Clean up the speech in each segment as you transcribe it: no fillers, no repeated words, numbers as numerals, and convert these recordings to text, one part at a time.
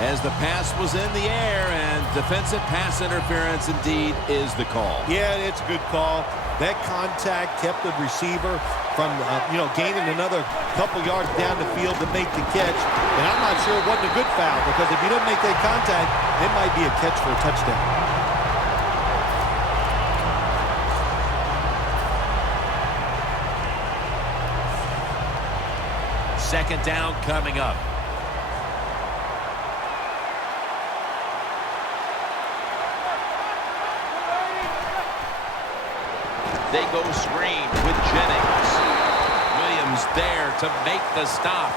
as the pass was in the air, and defensive pass interference indeed is the call. Yeah, it's a good call. That contact kept the receiver from, gaining another couple yards down the field to make the catch. And I'm not sure it wasn't a good foul, because if he doesn't make that contact, it might be a catch for a touchdown. Second down coming up. They go screen with Jennings. Williams there to make the stop.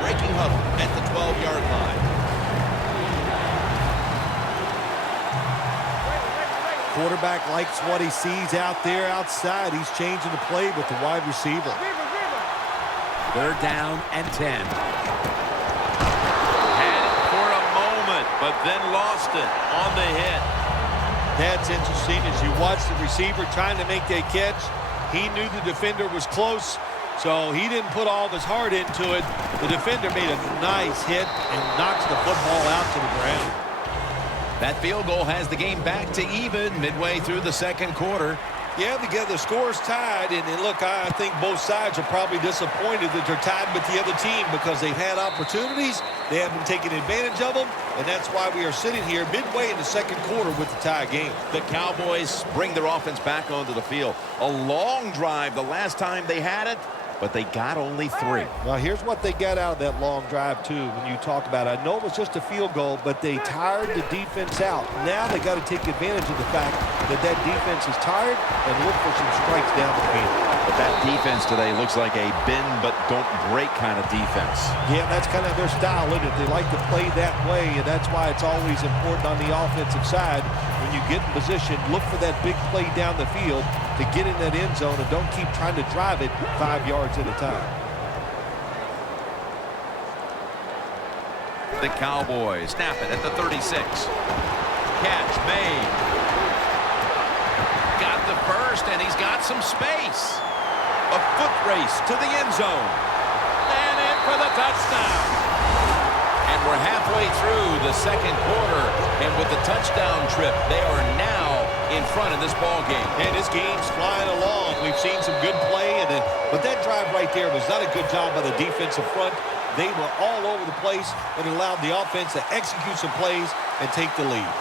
Breaking huddle at the 12-yard line. Quarterback likes what he sees out there outside. He's changing the play with the wide receiver. Third down and 10. Had it for a moment, but then lost it on the hit. That's interesting. As you watch the receiver trying to make that catch, he knew the defender was close, so he didn't put all of his heart into it. The defender made a nice hit and knocks the football out to the ground. That field goal has the game back to even midway through the second quarter. Yeah, the score's tied, and look, I think both sides are probably disappointed that they're tied with the other team, because they've had opportunities, they haven't taken advantage of them, and that's why we are sitting here midway in the second quarter with the tie game. The Cowboys bring their offense back onto the field. A long drive the last time they had it, but they got only 3. Well, here's what they got out of that long drive, too, when you talk about it. I know it was just a field goal, but they tired the defense out. Now they got to take advantage of the fact that that defense is tired and look for some strikes down the field. But that defense today looks like a bend but don't break kind of defense. Yeah, that's kind of their style, isn't it? They like to play that way, and that's why it's always important on the offensive side. When you get in position, look for that big play down the field to get in that end zone, and don't keep trying to drive it 5 yards at a time. The Cowboys snap it at the 36. Catch made. Got the first, and he's got some space. A foot race to the end zone. And in for the touchdown. And we're halfway through the second quarter, and with the touchdown trip, they are now in front of this ball game. And this game's flying along. We've seen some good play, but that drive right there was not a good job by the defensive front. They were all over the place and allowed the offense to execute some plays and take the lead.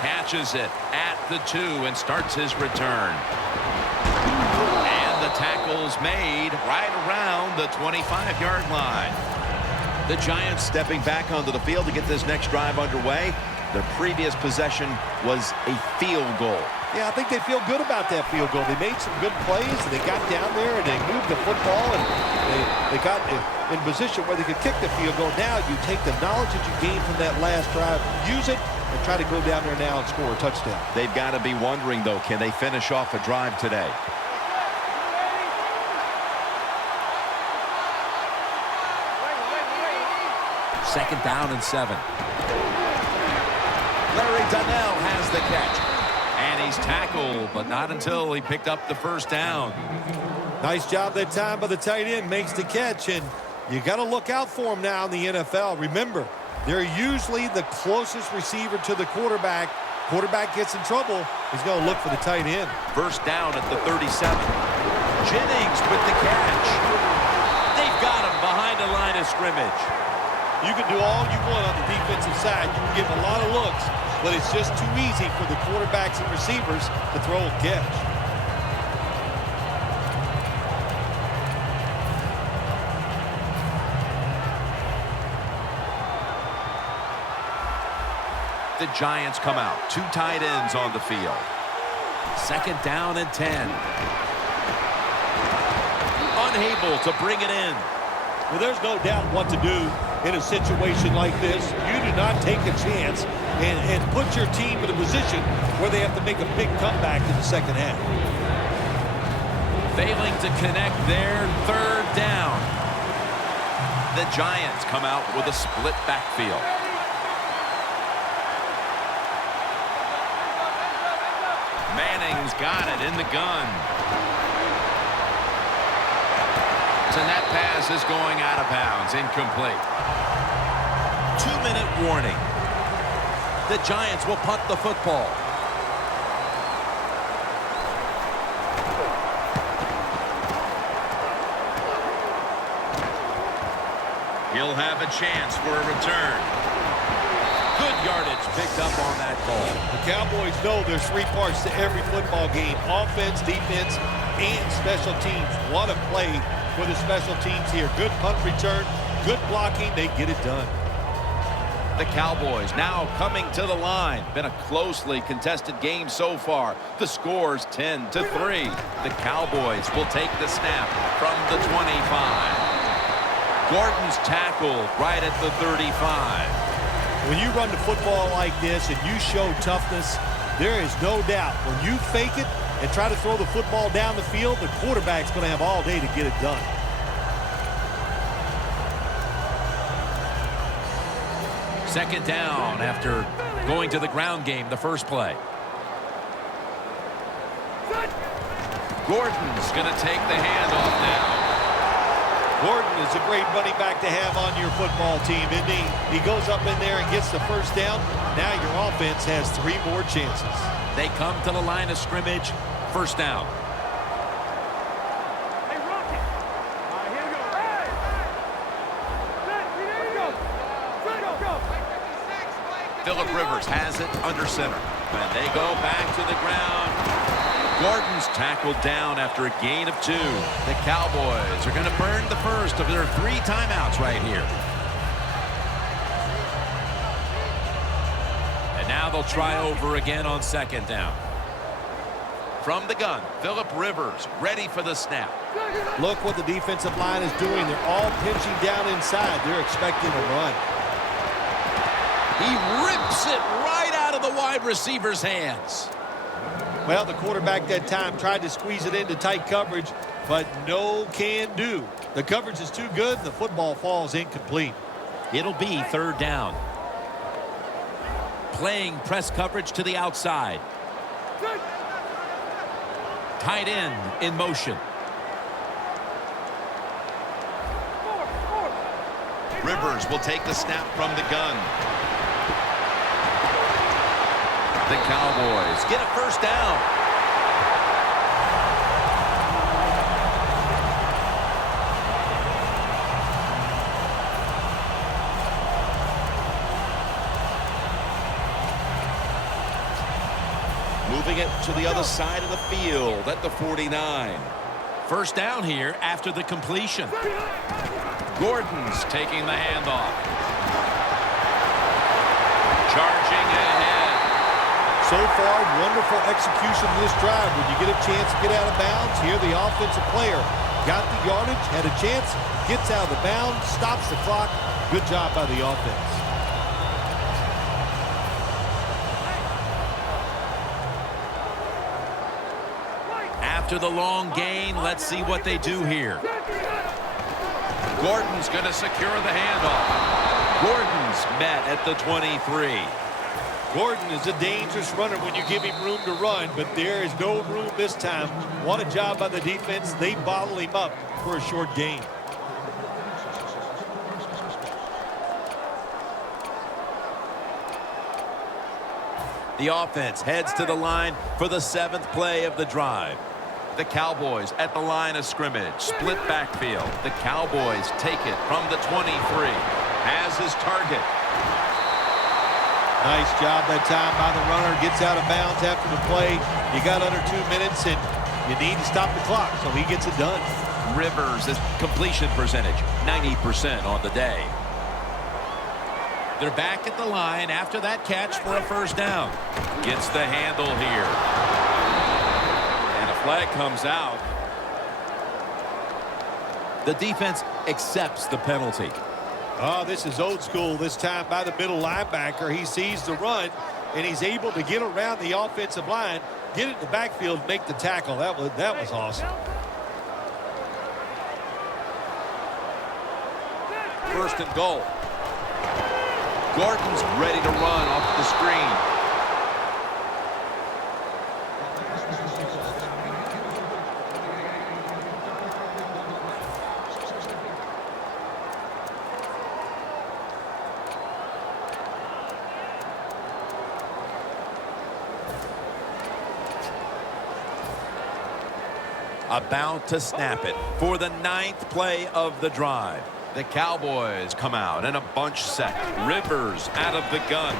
Catches it at the 2 and starts his return. And the tackle's made right around the 25-yard line. The Giants stepping back onto the field to get this next drive underway. Their previous possession was a field goal. Yeah, I think they feel good about that field goal. They made some good plays, and they got down there, and they moved the football, and they got in position where they could kick the field goal. Now you take the knowledge that you gained from that last drive, use it, and try to go down there now and score a touchdown. They've got to be wondering, though, can they finish off a drive today? Second down and 7. Larry Donnell has the catch. And he's tackled, but not until he picked up the first down. Nice job that time by the tight end. Makes the catch, and you got to look out for him now in the NFL. Remember, they're usually the closest receiver to the quarterback. Quarterback gets in trouble, he's going to look for the tight end. First down at the 37. Jennings with the catch. They've got him behind the line of scrimmage. You can do all you want on the defensive side. You can give a lot of looks, but it's just too easy for the quarterbacks and receivers to throw a catch. The Giants come out. 2 tight ends on the field. Second down and 10. Unable to bring it in. Well, there's no doubt what to do in a situation like this. You do not take a chance and put your team in a position where they have to make a big comeback in the second half. Failing to connect there, third down. The Giants come out with a split backfield. Manning's got it in the gun. And that pass is going out of bounds, incomplete. 2-minute warning. The Giants will punt the football. He'll have a chance for a return. Good yardage picked up on that ball. The Cowboys know there's 3 parts to every football game: offense, defense, and special teams. What a play for the special teams here. Good punt return, good blocking. They get it done. The Cowboys now coming to the line. Been a closely contested game so far. The score's 10-3. The Cowboys will take the snap from the 25. Gordon's tackled right at the 35. When you run the football like this and you show toughness, there is no doubt when you fake it and try to throw the football down the field, the quarterback's going to have all day to get it done. Second down after going to the ground game the first play. Gordon's going to take the handoff now. Gordon is a great running back to have on your football team, isn't he? He goes up in there and gets the first down. Now your offense has 3 more chances. They come to the line of scrimmage. First down. Hey, Rocky. All right, here we go. Hey! Go. Phillip Rivers has it under center. And they go back to the ground. Gordon's tackled down after a gain of 2. The Cowboys are going to burn the first of their 3 timeouts right here. And now they'll try over again on second down. From the gun, Phillip Rivers ready for the snap. Look what the defensive line is doing. They're all pinching down inside. They're expecting a run. He rips it right out of the wide receiver's hands. Well, the quarterback that time tried to squeeze it into tight coverage, but no can do. The coverage is too good, and the football falls incomplete. It'll be third down. Playing press coverage to the outside. Tight end in motion. Rivers will take the snap from the gun. The Cowboys get a first down. Moving it to the other side of the field at the 49. First down here after the completion. Gordon's taking the handoff. Charging ahead. So far, wonderful execution in this drive. When you get a chance to get out of bounds, here the offensive player got the yardage, had a chance, gets out of the bounds, stops the clock. Good job by the offense. After the long gain, let's see what they do here. Gordon's going to secure the handoff. Gordon's met at the 23. Gordon is a dangerous runner when you give him room to run, but there is no room this time. What a job by the defense. They bottle him up for a short gain. The offense heads to the line for the 7th play of the drive. The Cowboys at the line of scrimmage. Split backfield. The Cowboys take it from the 23. Has his target. Nice job that time by the runner. Gets out of bounds after the play. You got under 2 minutes, and you need to stop the clock, so he gets it done. Rivers' completion percentage, 90% on the day. They're back at the line after that catch for a first down. Gets the handle here. And a flag comes out. The defense accepts the penalty. Oh, this is old school this time by the middle linebacker. He sees the run, and he's able to get around the offensive line, get it in the backfield, make the tackle. That was awesome. First and goal. Gordon's ready to run off the screen. about to snap it for the 9th play of the drive. The Cowboys come out in a bunch set. Rivers out of the gun.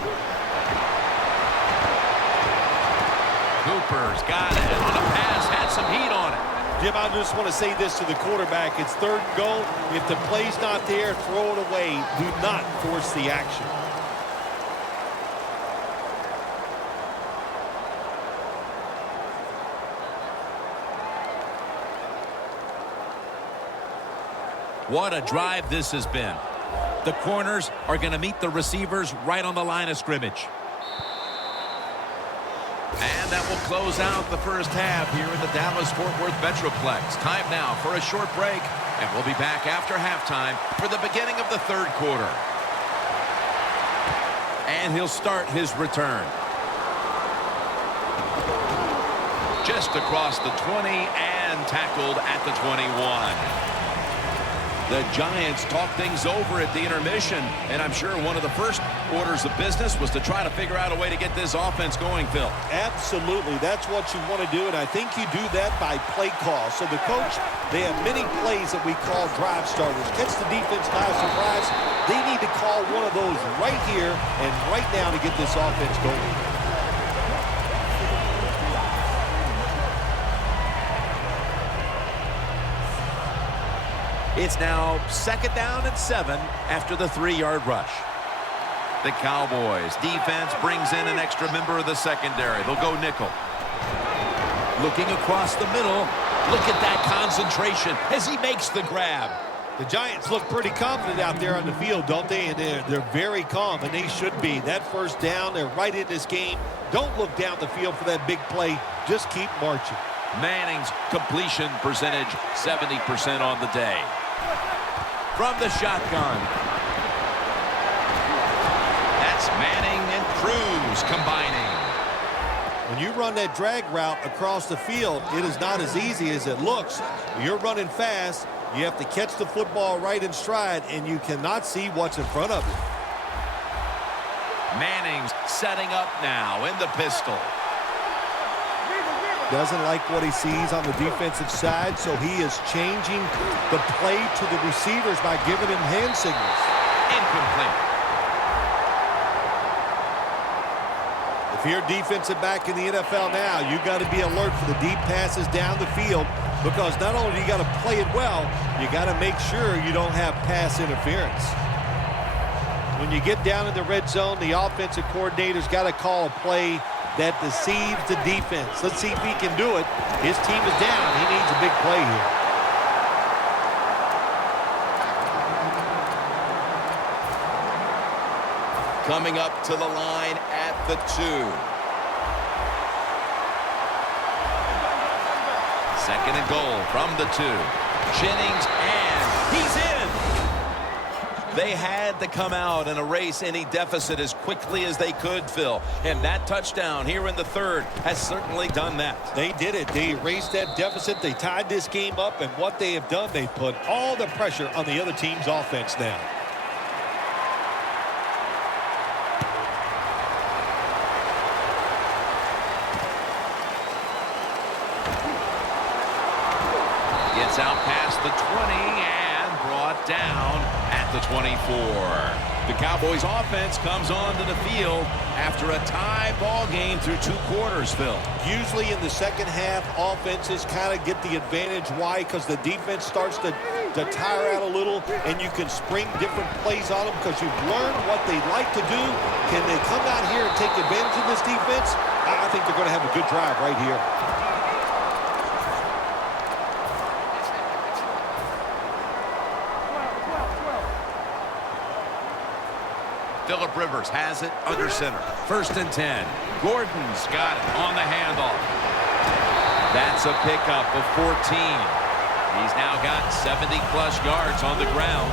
Cooper's got it. And the pass had some heat on it. Jim, I just want to say this to the quarterback. It's 3rd and goal. If the play's not there, throw it away. Do not force the action. What a drive this has been. The corners are going to meet the receivers right on the line of scrimmage. And that will close out the first half here in the Dallas-Fort Worth Metroplex. Time now for a short break, and we'll be back after halftime for the beginning of the 3rd quarter. And he'll start his return. Just across the 20 and tackled at the 21. The Giants talk things over at the intermission, and I'm sure one of the first orders of business was to try to figure out a way to get this offense going, Phil. Absolutely. That's what you want to do, and I think you do that by play call. So the coach, they have many plays that we call drive starters. Catch the defense by surprise. They need to call one of those right here and right now to get this offense going. It's now 2nd down and 7 after the 3-yard rush. The Cowboys defense brings in an extra member of the secondary. They'll go nickel. Looking across the middle. Look at that concentration as he makes the grab. The Giants look pretty confident out there on the field, don't they? And they're very calm, and they should be. That first down, they're right in this game. Don't look down the field for that big play. Just keep marching. Manning's completion percentage, 70% on the day. From the shotgun. That's Manning and Cruz combining. When you run that drag route across the field, it is not as easy as it looks. You're running fast. You have to catch the football right in stride, and you cannot see what's in front of you. Manning's setting up now in the pistol. Doesn't like what he sees on the defensive side, so he is changing the play to the receivers by giving him hand signals. Incomplete. If you're a defensive back in the NFL now, you got to be alert for the deep passes down the field, because not only do you got to play it well, you got to make sure you don't have pass interference. When you get down in the red zone, the offensive coordinator's got to call a play that deceives the defense. Let's see if he can do it. His team is down. He needs a big play here. Coming up to the line at the 2. 2nd and goal from the 2. Jennings, and he's in. They had to come out and erase any deficit as quickly as they could, Phil. And that touchdown here in the 3rd has certainly done that. They did it. They erased that deficit. They tied this game up. And what they have done, they put all the pressure on the other team's offense now. Gets out past the 20 and brought down at the 24. The Cowboys offense comes onto the field after a tie ball game through 2 quarters, Phil. Usually in the second half, offenses kind of get the advantage. Why? Because the defense starts to tire out a little, and you can spring different plays on them because you've learned what they like to do. Can they come out here and take advantage of this defense? I think they're going to have a good drive right here. Phillip Rivers has it under center. 1st and 10. Gordon's got it on the handoff. That's a pickup of 14. He's now got 70-plus yards on the ground.